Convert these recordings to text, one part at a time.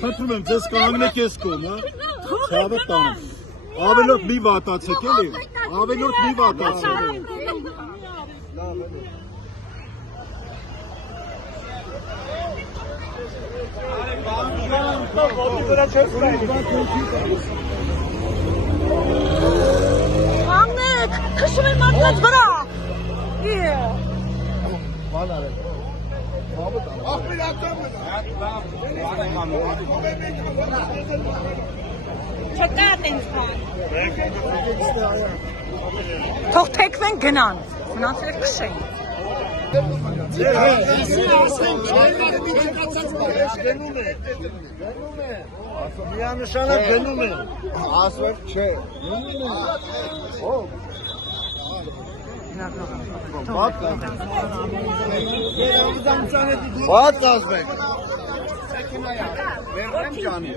Խնդրում ձեզ կանգնեք ես կողմ, հա։ Ցավը տանեմ։ Ավելորդ մի վատացեք էլի։ Ավելորդ մի վատացեք։ Կանգնեք, քշում են մարդկանց վրա։ Չկա տենց բան։ Թող թեքվեն գնան, մնացել քշեն։ Միանշանակ գնում է։ Ասվել չէ։ Ված ասվեք։ Վերնեմ ջանի։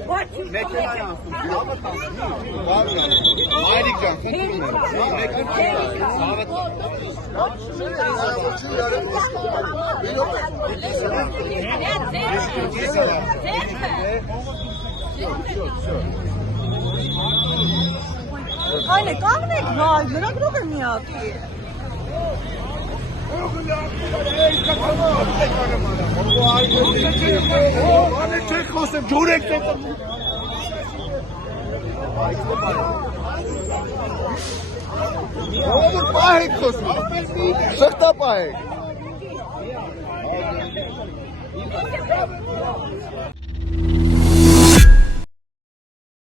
Մեքենայի անցում։ Մայրիկ ջան, խնդրում եմ։ Այլ է, կանգնեք, վայ, լրագրող է միակի։ Պահեք խոսում, սխտա պահեք։